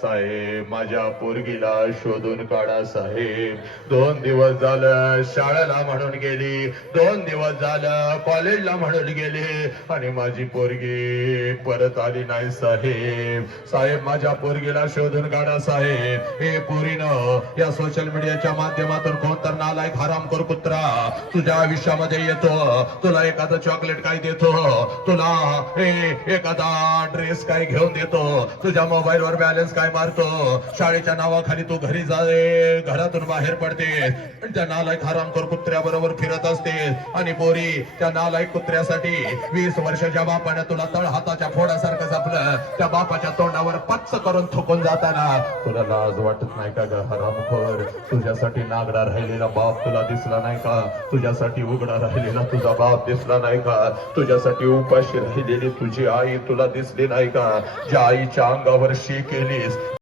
साहेब माझ्या पोरगीला शोधून काढा साहेब. 2 दिवस झालं शाळेला म्हणून गेली, 2 दिवस झालं कॉलेजला म्हणून गेली आणि माझी पोरगी परत आली नाही साहेब. साहेब माझ्या पोरगीला शोधून काढा साहेब. हे पोरीनं या सोशल मीडियाच्या माध्यमातून कोणतर नालायक हरामखोर कुत्रा तुझ्या आयुष्यामध्ये येतो, तुला एखादं चॉकलेट काय देतो, तुला एखादा ड्रेस काय घेऊन देतो, तुझ्या मोबाईलवर बॅलन्स काय मारतो, शाळेच्या नावाखाली तू घरी जाते, घरातून बाहेर पडते, त्या नालायक हरामखोर कुत्र्याबरोबर फिरत असते आणि पोरी त्या नालायक कुत्र्यासाठी 20 वर्षाच्या बापाने तुला तळ हाताच्या फोडासारखं जपलं, त्या बापाच्या तोंडावर पच्च करून थुकून जाताना तुला लाज वाटत नाही का ग हरामखोर? तुझ्यासाठी नागडा राहिलेला बाप तुला दिसला नाही का? तुझ्यासाठी उघडा राहिलेला तुझा बाप दिसला नाही का? तुझ्यासाठी उपाशी राहिलेली तुझी आई तुला दिसली नाही का? ज्या आईच्या अंगावर शी केलीस,